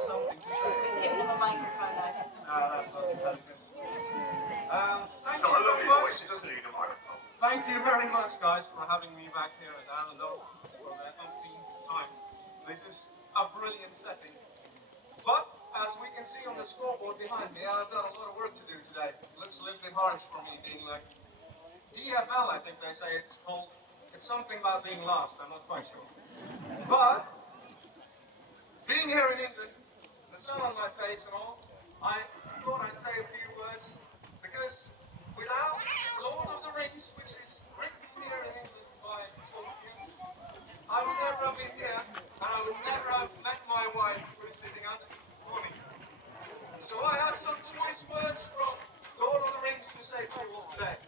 got something to say. Give him a microphone, I just. That's not intelligent. Thank He's got you a very lovely much. voice, he doesn't need a microphone. Thank you very much, guys, for having me back here at Arundel for the umpteenth time. This is a brilliant setting. But, as we can see on the scoreboard behind me, I've got a lot of work to do today. It looks a little bit harsh for me being like TFL, I think they say it's called. It's something about being last, I'm not quite sure. But, being here in England, the sun on my face and all, I thought I'd say a few words, because without Lord of the Rings, which is written here in England by Tolkien, I would never have been here, and I would never have met my wife who is sitting underneath me. So I have some choice words from Lord of the Rings to say to you all today.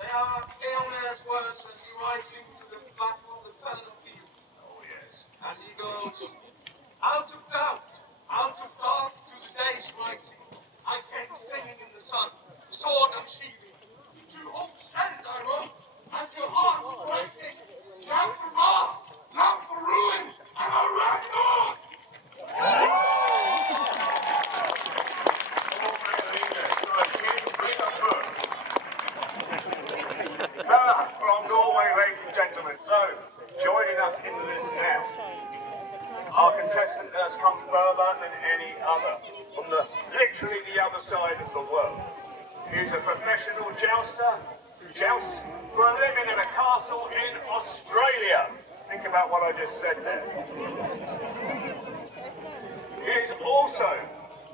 They are Eonir's words as he rides into the battle of the Pelennor Fields. Oh, yes. And he goes, out of doubt, out of dark to the day's rising, I came singing in the sun, sword unsheathing. To hope's end I rode, and to heart's breaking. Now for wrath, now for ruin, and I ran on. From Norway, ladies and gentlemen. So, joining us in the list now, our contestant has come further than any other, from literally the other side of the world. He's a professional jouster who jousts for a living at a castle in Australia. Think about what I just said there. He is also,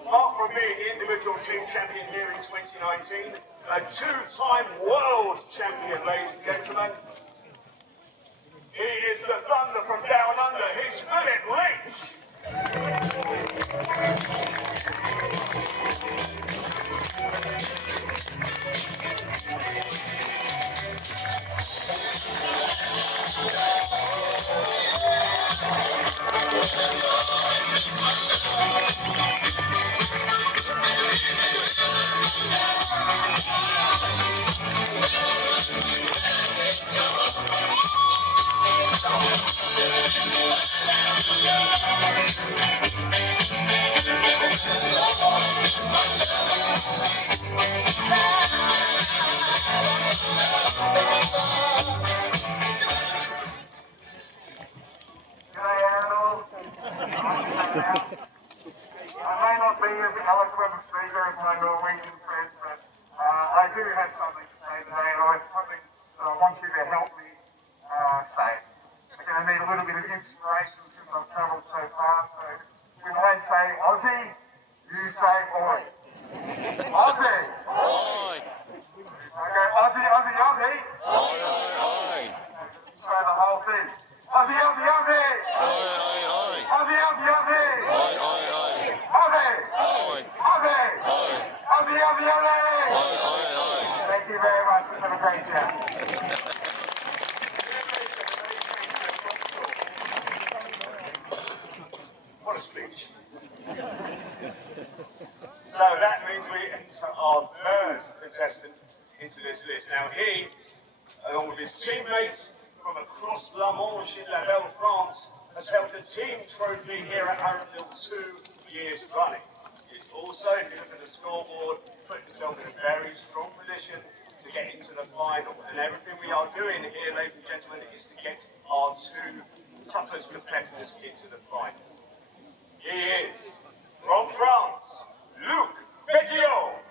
apart from being the individual team champion here in 2019, a two-time world champion, ladies and gentlemen. He is the Thunder from down under. He's Philip Lynch. I may not be as eloquent a speaker as my Norwegian friend, but I do have something to say today, and I have something that I want you to help me say. I'm going to need a little bit of inspiration since I've travelled so far, so when I say Aussie, you say oi. Aussie! Oi! I go Aussie, Aussie, Aussie. Oi, oi, oi! Try the whole thing. Aussie, Aussie, Aussie! Oi, oi, oi! Aussie, Aussie, Aussie! Oi, oi, oi! Aussie! Oi! Aussie! Oi! Aussie, Aussie, Aussie! Oi, oi, oi! Thank you very much. Let's have a great chat. What a speech. So that means we enter our third contestant into this list. Now he, along with his teammates from across La Manche in La Belle, France, has held the team trophy here at Arundel 2 years running. He's also, if you look at the scoreboard, put himself in a very strong position to get into the final. And everything we are doing here, ladies and gentlemen, is to get our two toughest competitors into the final. He is, from France, Luc Petiot.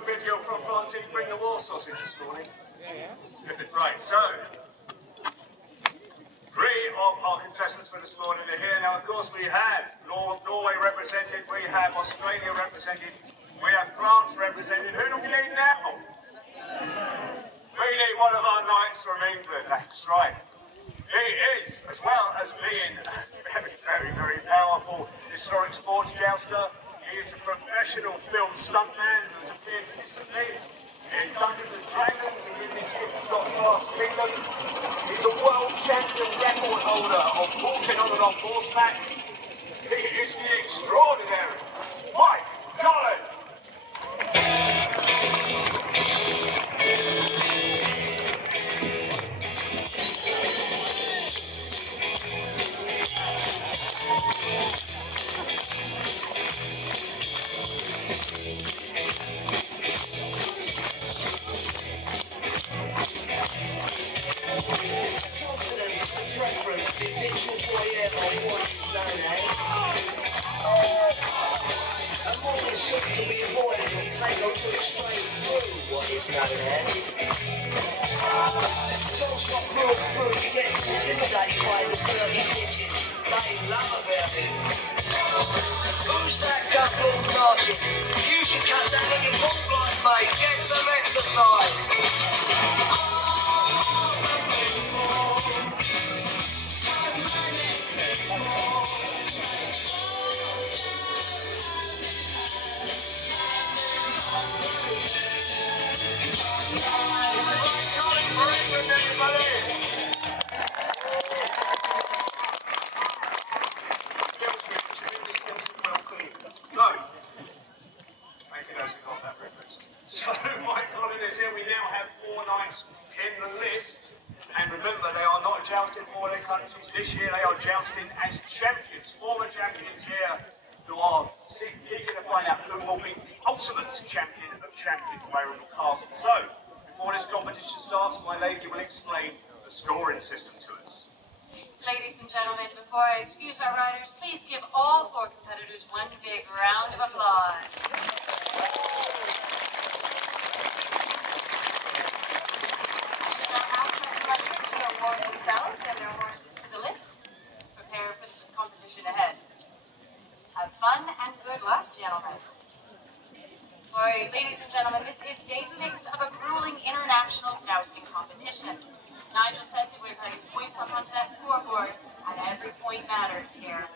good video from France. Did he bring the war sausage this morning? Yeah. Right, so, 3 of our contestants for this morning are here. Now, of course, we have Norway represented, we have Australia represented, we have France represented. Who do we need now? We need one of our knights from England, that's right. He is, as well as being a very, very, very powerful historic sports jouster, he is a professional film stuntman who's appeared recently in Dungeons and Dragons and in this Scott's Last Kingdom. He's a world champion record holder of walking on and off horseback. He is the extraordinary Mike Cullen. Who's that couple marching? You should cut down on your book line, mate. Get some exercise. So, Mike Cullen is here. We now have 4 knights in the list. And remember, they are not jousting for their countries this year. They are jousting as champions, former champions here, who are seeking to find out who will be the ultimate champion of champions of Arundel Castle. So, before this competition starts, my lady will explain the scoring system to us. Ladies and gentlemen, before I excuse our riders, please give all 4 competitors one big round of applause. Warm themselves and their horses to the list. Prepare for the competition ahead. Have fun and good luck, gentlemen. Sorry, ladies and gentlemen, this is day 6 of a grueling international jousting competition. Nigel said that we're putting points up onto that scoreboard, and every point matters here.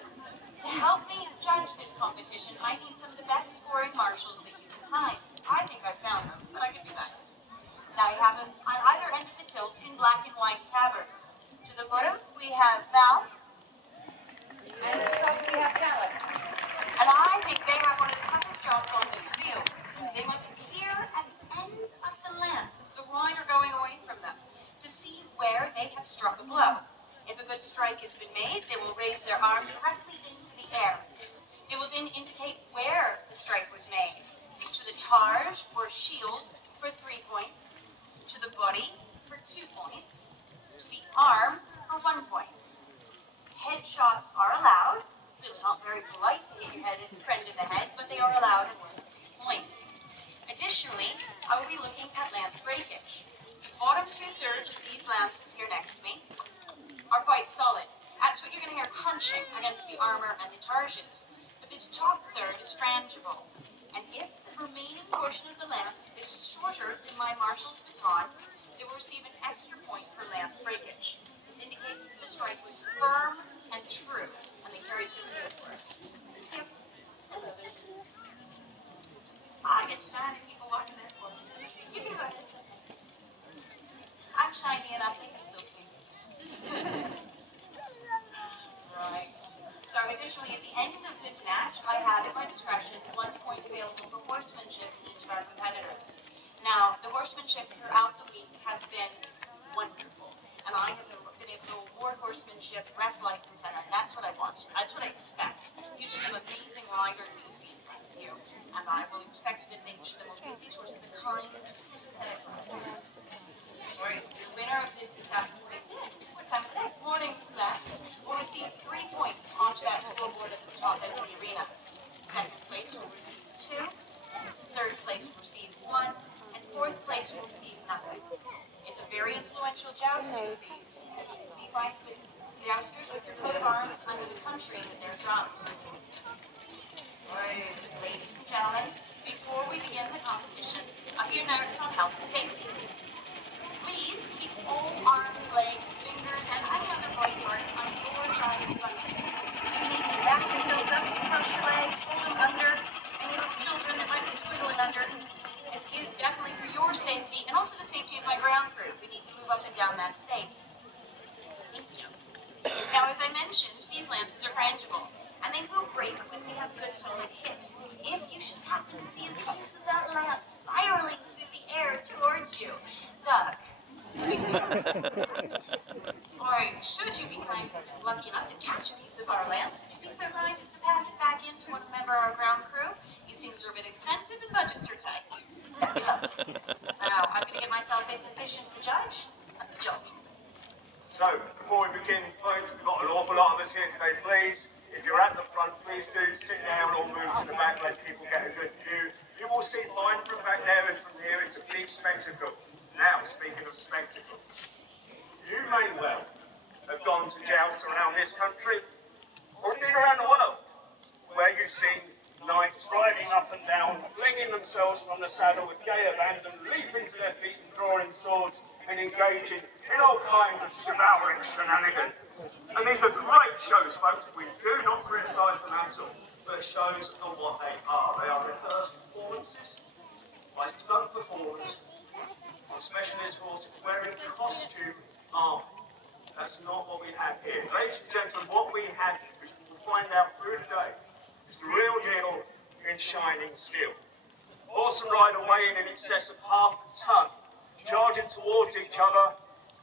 To help me judge this competition, I need some of the best scoring marshals that you can find. I think I found them, but I could be biased. Now we have them on either end of the tilt in black and white tabards. To the bottom, we have Val, and at the top we have Callum. And I think they have one of the toughest jobs on this field. They must peer at the end of the lance of the rider going away from them to see where they have struck a blow. If a good strike has been made, they will raise their arm directly into the air. It will then indicate where the strike was made. To the targe or shield for 3 points, to the body for 2 points, to the arm for 1 point. Headshots are allowed. It's really not very polite to hit your friend in the head, but they are allowed and worth points. Additionally, I will be looking at lance breakage. The bottom 2/3 of these lances here next to me are quite solid. That's what you're going to hear crunching against the armor and the targes. But this top third is frangible. And if the remaining portion of the lance is shorter than my marshal's baton, they will receive an extra point for lance breakage. This indicates that the strike was firm and true, and they carried through good for us. Yep. Hello there. I get shiny people walking that for me. You can go ahead. I'm shiny and I think I still see. Right. So additionally, at the end of this match, I had at my discretion 1 point available for horsemanship to each of our competitors. Now, the horsemanship throughout the week has been wonderful, and I have been able to award horsemanship, ref, light, and center, and that's what I want. That's what I expect. These are some amazing riders that you see in front of you, and I will expect that they should give these horses a kind, sympathetic rider. Sorry, the winner of this afternoon, what time of the day? Morning's match will receive 3 points onto that scoreboard at the top end of the arena. Second place will receive 2, Third place will receive 1, and fourth place will receive nothing. It's a very influential joust, you see. You can see fight with jousters with your coat of arms under the country with their drum. Right, ladies and gentlemen, before we begin the competition, a few notes on health and safety. Please keep all arms, legs, fingers, and any other body parts on your side of the blanket. You need to back yourself up, cross your legs, hold them under. Any little children that might be squiggling under. This is definitely for your safety and also the safety of my ground crew. We need to move up and down that space. Thank you. Now, as I mentioned, these lances are frangible, and they will break when we have a good solid hit. If you should happen to see a piece of that lance spiraling through the air towards you, duck. Let me see. Or should you be lucky enough to catch a piece of our lance, would you be so kind as to pass it back in to one member of our ground crew? These things are a bit expensive and budgets are tight. That'd be lovely. Now, I'm going to get myself in position to judge. Joe. So, before we begin, folks, we've got an awful lot of us here today, please. If you're at the front, please do sit down or move to the back, let people get a good view. You will see fine from back there and from here. It's a big spectacle. Now, speaking of spectacle, you may well have gone to jousts around this country, or indeed around the world, where you've seen knights riding up and down, flinging themselves from the saddle with gay abandon, leaping to their feet and drawing swords, and engaging in all kinds of chivalric shenanigans. And these are great shows, folks. We do not criticise them at all, but shows are what they are. They are rehearsed performances by stunt performers on specialist horses wearing costume armor. That's not what we have here. Ladies and gentlemen, what we have, which we will find out through the day, is the real deal in shining skill. Horse and rider weighing in excess of half a ton, charging towards each other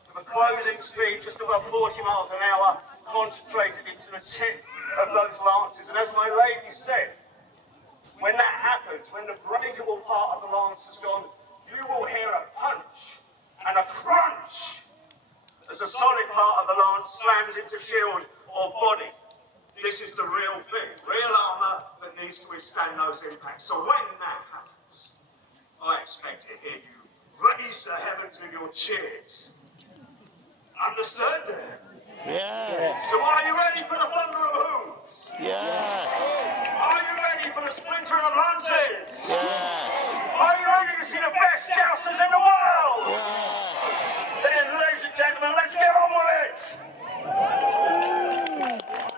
with a closing speed just above 40 miles an hour, concentrated into the tip of those lances. And as my lady said, when that happens, when the breakable part of the lance has gone, you will hear a punch and a crunch as the solid part of the lance slams into shield or body. This is the real thing, real armour that needs to withstand those impacts. So when that happens, I expect to hear you raise the heavens with your cheers. Understood? Yeah. So are you ready for the thunder of hooves? Yeah. Are you ready for the splintering of lances? Yeah. Are you ready to see the best jousters in the